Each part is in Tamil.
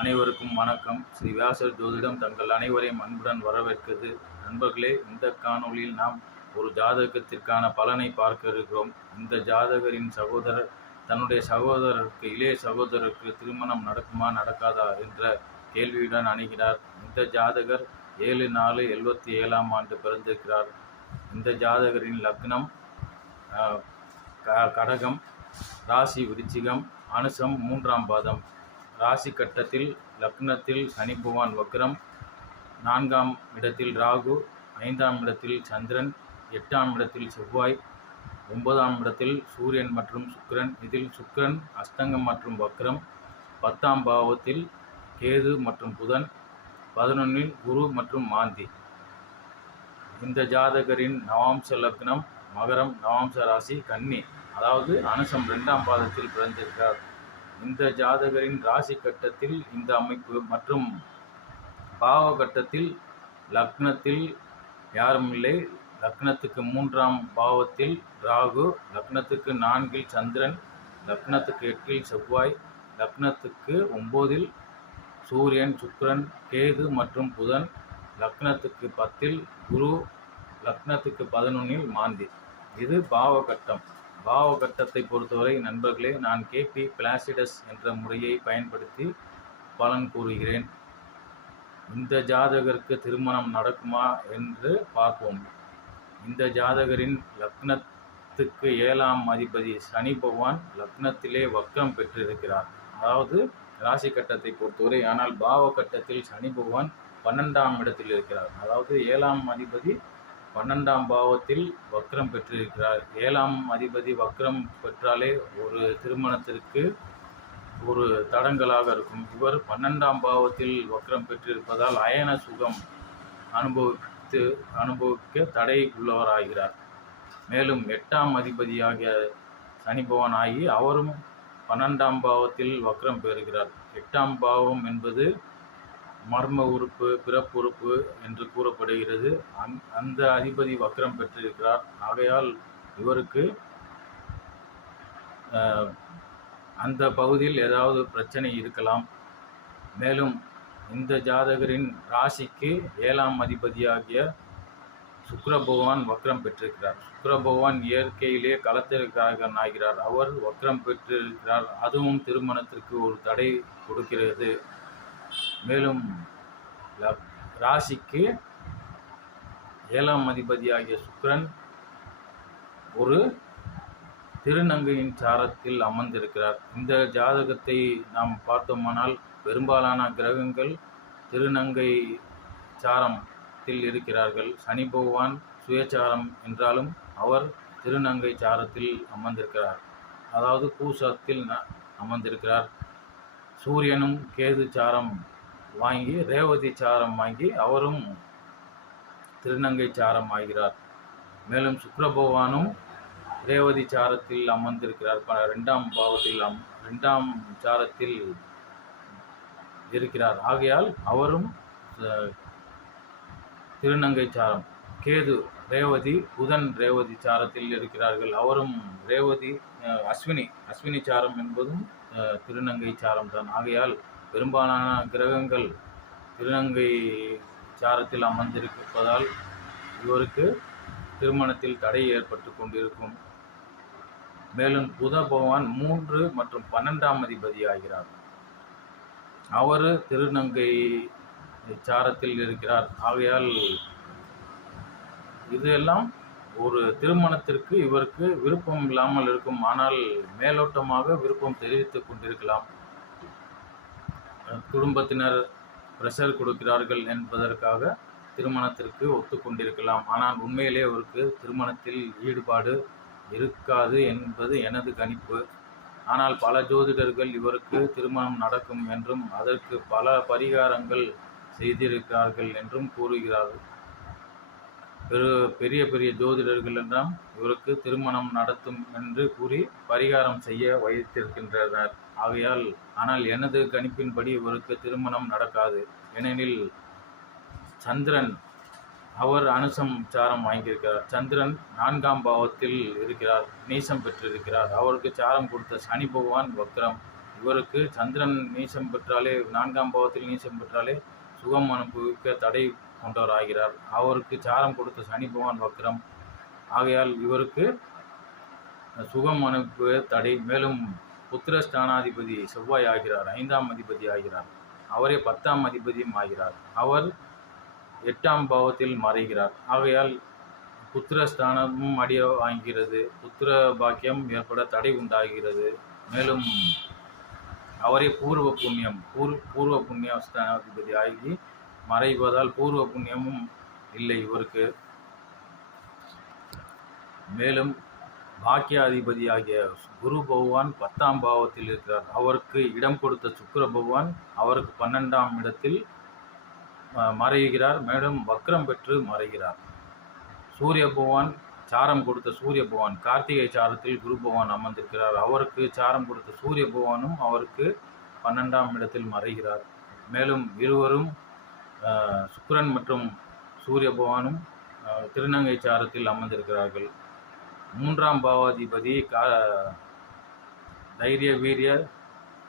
அனைவருக்கும் வணக்கம். ஸ்ரீ வியாசர் ஜோதிடம் தங்கள் அனைவரையும் அன்புடன் வரவேற்கிறது. நண்பர்களே, இந்த காணொளியில் நாம் ஒரு ஜாதகத்திற்கான பலனை பார்க்க இருக்கிறோம். இந்த ஜாதகரின் சகோதரர் தன்னுடைய சகோதரருக்கு, இளைய சகோதரருக்கு திருமணம் நடக்குமா நடக்காதா என்ற கேள்வியுடன் அணுகிறார். இந்த ஜாதகர் 7/4/77 பிறந்திருக்கிறார். இந்த ஜாதகரின் லக்னம் கடகம், ராசி விருச்சிகம், அனுசம் 3ஆம் பாதம். ராசி கட்டத்தில் லக்னத்தில் சனி பகவான் வக்ரம், 4ஆம் இடத்தில் ராகு, 5ஆம் இடத்தில் சந்திரன், 8ஆம் இடத்தில் செவ்வாய், 9ஆம் இடத்தில் சூரியன் மற்றும் சுக்கிரன். இதில் சுக்கிரன் அஸ்தங்கம் மற்றும் வக்ரம். 10ஆம் பாவத்தில் கேது மற்றும் புதன், 11இல் குரு மற்றும் மாந்தி. இந்த ஜாதகரின் நவாம்ச லக்னம் மகரம், நவாம்ச ராசி கன்னி, அதாவது அனுசம் 2ஆம் பாதத்தில் பிறந்திருக்கிறார். இந்த ஜாதகரின் ராசி கட்டத்தில் இந்த அமைப்பு மற்றும் பாவ கட்டத்தில் லக்னத்தில் யாரும் இல்லை. லக்னத்துக்கு 3ஆம் பாவத்தில் ராகு, லக்னத்துக்கு 4இல் சந்திரன், லக்னத்துக்கு 8இல் செவ்வாய், லக்னத்துக்கு 9இல் சூரியன், சுக்கிரன், கேது மற்றும் புதன், லக்னத்துக்கு 10இல் குரு, லக்னத்துக்கு 11இல் மாந்தி. இது பாவ கட்டம். பாவ கட்டத்தை பொறுத்தவரை நண்பர்களே, நான் கேபி பிளாசிடஸ் என்ற முறையை பயன்படுத்தி பலன் கூறுகிறேன். இந்த ஜாதகருக்கு திருமணம் நடக்குமா என்று பார்ப்போம். இந்த ஜாதகரின் லக்னத்துக்கு 7ஆம் அதிபதி சனி பகவான் லக்னத்திலே வக்ரம் பெற்றிருக்கிறார். அதாவது ராசி கட்டத்தை பொறுத்தவரை. ஆனால் பாவ கட்டத்தில் சனி பகவான் 12ஆம் இடத்தில் இருக்கிறார். அதாவது 7ஆம் அதிபதி 12ஆம் பாவத்தில் வக்ரம் பெற்றிருக்கிறார். 7ஆம் அதிபதி வக்ரம் பெற்றாலே ஒரு திருமணத்திற்கு ஒரு தடங்கலாக இருக்கும். இவர் 12ஆம் பாவத்தில் வக்ரம் பெற்றிருப்பதால் அயன சுகம் அனுபவிக்க தடை உள்ளவராகிறார். மேலும் 8ஆம் அதிபதியாகிய சனி பகவான் ஆகி அவரும் 12ஆம் பாவத்தில் வக்ரம் பெறுகிறார். 8ஆம் பாவம் என்பது மர்ம உறுப்பு, பிறப்புறுப்பு என்று கூறப்படுகிறது. அந்த அதிபதி வக்ரம் பெற்றிருக்கிறார். ஆகையால் இவருக்கு அந்த பகுதியில் ஏதாவது பிரச்சனை இருக்கலாம். மேலும் இந்த ஜாதகரின் ராசிக்கு 7ஆம் அதிபதியாகிய சுக்கிர பகவான் வக்ரம் பெற்றிருக்கிறார். சுக்கிர பகவான் இயற்கையிலே களத்திற்காரகன் ஆகிறார். அவர் வக்ரம் பெற்றிருக்கிறார். அதுவும் திருமணத்திற்கு ஒரு தடை கொடுக்கிறது. மேலும் ராசிக்கு 7ஆம் அதிபதியாகிய சுக்கிரன் ஒரு திருநங்கையின் சாரத்தில் அமர்ந்திருக்கிறார். இந்த ஜாதகத்தை நாம் பார்த்தோமானால் பெரும்பாலான கிரகங்கள் திருநங்கை சாரத்தில் இருக்கிறார்கள். சனி பகவான் சுயச்சாரம் என்றாலும் அவர் திருநங்கை சாரத்தில் அமர்ந்திருக்கிறார். அதாவது பூசத்தில் அமர்ந்திருக்கிறார். சூரியனும் கேது சாரம் வாங்கி ரேவதி சாரம் வாங்கி அவரும் திருநங்கை சாரம் ஆகிறார். மேலும் சுக்கிர பகவானும் ரேவதி சாரத்தில் அமர்ந்திருக்கிறார். 2ஆம் பாவத்தில் 2ஆம் சாரத்தில் இருக்கிறார். ஆகையால் அவரும் திருநங்கை சாரம். கேது ரேவதி, புதன் ரேவதி சாரத்தில் இருக்கிறார்கள். அவரும் ரேவதி அஸ்வினி சாரம் என்பதும் திருநங்கை சாரம் தான். ஆகையால் பெரும்பாலான கிரகங்கள் திருநங்கை சாரத்தில் அமர்ந்திருப்பதால் இவருக்கு திருமணத்தில் தடை ஏற்பட்டு கொண்டிருக்கும். மேலும் புத பகவான் 3 மற்றும் 12ஆம் அதிபதி ஆகிறார். அவர் திருநங்கை சாரத்தில் இருக்கிறார். ஆகையால் இதெல்லாம் ஒரு திருமணத்திற்கு இவருக்கு விருப்பம் இல்லாமல் இருக்கும். ஆனால் மேலோட்டமாக விருப்பம் தெரிவித்துக் கொண்டிருக்கலாம். குடும்பத்தினர் பிரஷர் கொடுக்கிறார்கள் என்பதற்காக திருமணத்திற்கு ஒத்துக்கொண்டிருக்கலாம். ஆனால் உண்மையிலே அவருக்கு திருமணத்தில் ஈடுபாடு இருக்காது என்பது எனது கணிப்பு. ஆனால் பல ஜோதிடர்கள் இவருக்கு திருமணம் நடக்கும் என்றும் அதற்கு பல பரிகாரங்கள் செய்திருக்கிறார்கள் என்றும் கூறுகிறார்கள். பெரிய பெரிய ஜோதிடர்கள் எல்லாம் இவருக்கு திருமணம் நடத்தும் என்று கூறி பரிகாரம் செய்ய வைத்திருக்கின்றனர். ஆகையால் ஆனால் எனது கணிப்பின்படி இவருக்கு திருமணம் நடக்காது. ஏனெனில் சந்திரன் அவர் அனுசம் சாரம் வாங்கியிருக்கிறார். சந்திரன் 4ஆம் பாவத்தில் இருக்கிறார், நீசம் பெற்றிருக்கிறார். அவருக்கு சாரம் கொடுத்த சனி பகவான் வக்ரம். இவருக்கு சந்திரன் நீசம் பெற்றாலே 4ஆம் பாவத்தில் நீசம் பெற்றாலே சுகம் அனுபவிக்க தடை கொண்டவராகிறார். அவருக்கு சாரம் கொடுத்த சனி பகவான் வக்ரம். ஆகையால் இவருக்கு சுகம் அனுப்ப தடை. மேலும் புத்திரஸ்தானாதிபதி செவ்வாய் ஆகிறார், 5ஆம் அதிபதி ஆகிறார். அவரே 10ஆம் அதிபதியும் ஆகிறார். அவர் 8ஆம் பாவத்தில் மறைகிறார். ஆகையால் புத்திரஸ்தானமும் அடிய வாங்கிறது, புத்திர பாக்கியம் ஏற்பட தடை உண்டாகிறது. மேலும் அவரே பூர்வ புண்ணிய ஸ்தானாதிபதி ஆகி மறைவதால் பூர்வ புண்ணியமும் இல்லை இவருக்கு. மேலும் பாக்கியாதிபதியாகிய குரு பகவான் 10ஆம் பாவத்தில் இருக்கிறார். அவருக்கு இடம் கொடுத்த சுக்கிர பகவான் அவருக்கு 12ஆம் இடத்தில் மறைகிறார். மேலும் வக்ரம் பெற்று மறைகிறார். சூரிய பகவான் சாரம் கொடுத்த சூரிய பகவான் கார்த்திகை சாரத்தில் குரு பகவான் அமர்ந்திருக்கிறார். அவருக்கு சாரம் கொடுத்த சூரிய பகவானும் அவருக்கு 12ஆம் இடத்தில் மறைகிறார். மேலும் இருவரும் சுக்கிரன் மற்றும் சூரிய பகவானும் திருநங்கை சாரத்தில் அமர்ந்திருக்கிறார்கள். 3ஆம் பாவாதிபதி தைரிய வீரிய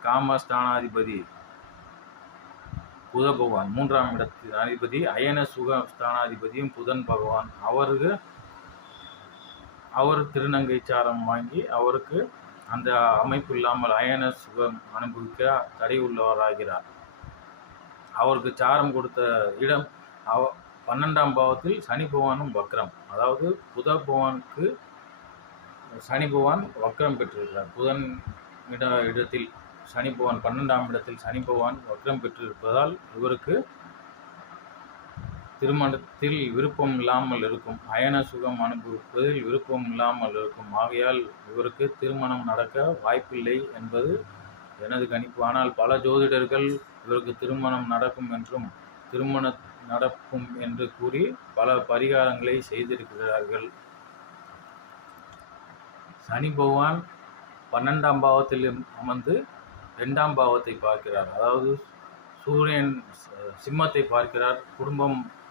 காமஸ்தானாதிபதி புத பகவான், 3ஆம் இடத்தின் அதிபதி அயன சுக ஸ்தானாதிபதியும் புதன் பகவான். அவர் திருநங்கை சாரம் வாங்கி அவருக்கு அந்த அமைப்பு இல்லாமல் அயன சுகம் அனுபவிக்க தடை உள்ளவராகிறார். அவருக்கு சாரம் கொடுத்த இடம் 12ஆம் பாவத்தில் சனி பகவானும் வக்ரம். அதாவது புத பகவானுக்கு சனி பகவான் வக்ரம் பெற்றிருக்கிறார். புதன் இடத்தில் சனி பகவான் 12ஆம் இடத்தில் சனி பகவான் வக்ரம் பெற்றிருப்பதால் இவருக்கு திருமணத்தில் விருப்பம் இல்லாமல் இருக்கும், அயன சுகம் அனுபவிப்பதில் விருப்பம் இல்லாமல் இருக்கும். ஆகையால் இவருக்கு திருமணம் நடக்க வாய்ப்பில்லை என்பது எனது கணிப்பு. ஆனால் பல ஜோதிடர்கள் இவருக்கு திருமணம் நடக்கும் என்றும் திருமணம் நடக்கும் என்று கூறி பல பரிகாரங்களை செய்திருக்கிறார்கள். சனி பகவான் 12ஆம் பாவத்தில் அமர்ந்து 2ஆம் பாவத்தை பார்க்கிறார். அதாவது சூரியன் சிம்மத்தை பார்க்கிறார்.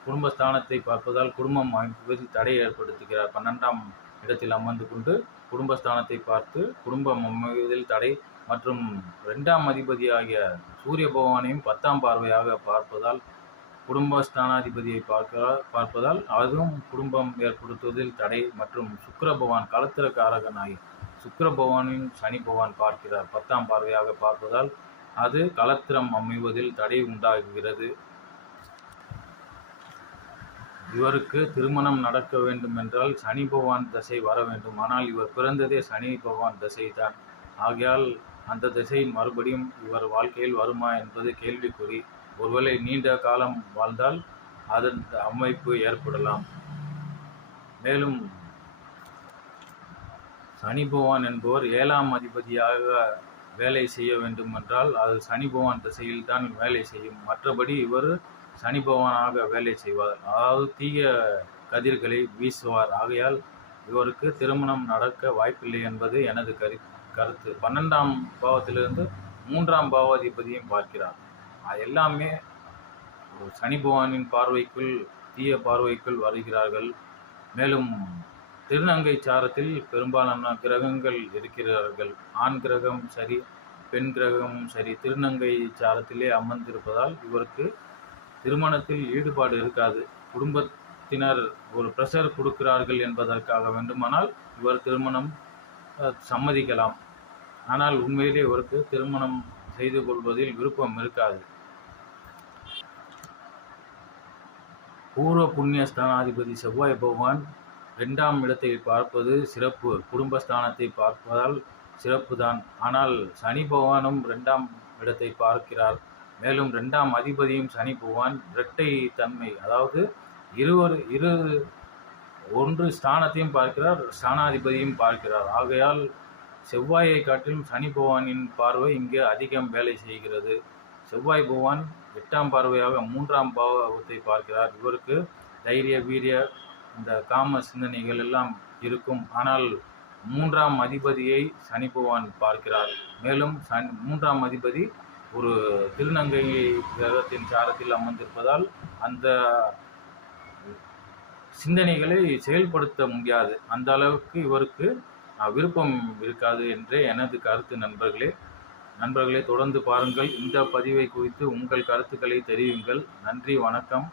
குடும்பஸ்தானத்தை பார்ப்பதால் குடும்பம் அமைப்பதில் தடை ஏற்படுத்துகிறார். 12ஆம் இடத்தில் அமர்ந்து கொண்டு குடும்பஸ்தானத்தை பார்த்து குடும்பம் அமைவதில் தடை மற்றும் 2ஆம் அதிபதியாகிய சூரிய பகவானையும் 10ஆம் பார்வையாக பார்ப்பதால் குடும்பஸ்தானாதிபதியை பார்ப்பதால் அதுவும் குடும்பம் ஏற்படுத்துவதில் தடை மற்றும் சுக்கிர பகவான் களத்திரக்காரகனாகி சுக்கிர பகவானையும் சனி பகவான் பார்க்கிறார். 10ஆம் பார்வையாக பார்ப்பதால் அது களத்திரம் அமைவதில் தடை உண்டாகிறது. இவருக்கு திருமணம் நடக்க வேண்டும் என்றால் சனி பகவான் தசை வர வேண்டும். ஆனால் இவர் பிறந்ததே சனி பகவான் தசை தான். ஆகையால் அந்த திசை மறுபடியும் இவர் வாழ்க்கையில் வருமா என்பது கேள்விக்குறி. ஒருவேளை நீண்ட காலம் வாழ்ந்தால் அதன் அமைப்பு ஏற்படலாம். மேலும் சனி பகவான் என்பவர் 7ஆம் அதிபதியாக வேலை செய்ய வேண்டும் என்றால் அது சனி பகவான் திசையில் தான் வேலை செய்யும். மற்றபடி இவர் சனி பகவானாக வேலை செய்வார், அதாவது தீய கதிர்களை வீசுவார். ஆகையால் இவருக்கு திருமணம் நடக்க வாய்ப்பில்லை என்பது எனது கருத்து. 12ஆம் பாவத்திலிருந்து 3ஆம் பாவாதிபதியும் பார்க்கிறார். எல்லாமே சனி பகவானின் பார்வைக்குள் தீய பார்வைக்குள் வருகிறார்கள். மேலும் திருநங்கை சாரத்தில் பெரும்பாலான கிரகங்கள் இருக்கிறார்கள். ஆண் கிரகம் சரி, பெண் கிரகமும் சரி திருநங்கை சாரத்திலே அமர்ந்திருப்பதால் இவருக்கு திருமணத்தில் ஈடுபாடு இருக்காது. குடும்பத்தினர் ஒரு ப்ரெஷர் கொடுக்கிறார்கள் என்பதற்காக வேண்டுமானால் இவர் திருமணம் சம்மதிக்கலாம். ஆனால் உண்மையிலே இவருக்கு திருமணம் செய்து கொள்வதில் விருப்பம் இருக்காது. பூர்வ புண்ணிய ஸ்தானாதிபதி செவ்வாய் பகவான் 2ஆம் இடத்தை பார்ப்பது சிறப்பு, குடும்பஸ்தானத்தை பார்ப்பதால் சிறப்பு தான். ஆனால் சனி பகவானும் 2ஆம் இடத்தை பார்க்கிறார். மேலும் 2ஆம் அதிபதியும் சனி பகவான் இரட்டை தன்மை, அதாவது ஒன்று ஸ்தானத்தையும் பார்க்கிறார், ஸ்தானாதிபதியும் பார்க்கிறார். ஆகையால் செவ்வாயை காட்டிலும் சனி பகவானின் பார்வை இங்கே அதிகம் வேலை செய்கிறது. செவ்வாய் பகவான் 8ஆம் பார்வையாக 3ஆம் பாவத்தை பார்க்கிறார். இவருக்கு தைரிய வீரிய இந்த காம சிந்தனைகள் எல்லாம் இருக்கும். ஆனால் 3ஆம் அதிபதியை சனி பகவான் பார்க்கிறார். மேலும் 3ஆம் அதிபதி ஒரு திருநங்கை கிரகத்தின் சாரத்தில் அமர்ந்திருப்பதால் அந்த சிந்தனைகளை செயல்படுத்த முடியாது. அந்த அளவுக்கு இவருக்கு விருப்பம் இருக்காது என்றே எனது கருத்து நண்பர்களே. நண்பர்களே, தொடர்ந்து பாருங்கள். இந்த பதிவை குறித்து உங்கள் கருத்துக்களை தெரிவியுங்கள். நன்றி, வணக்கம்.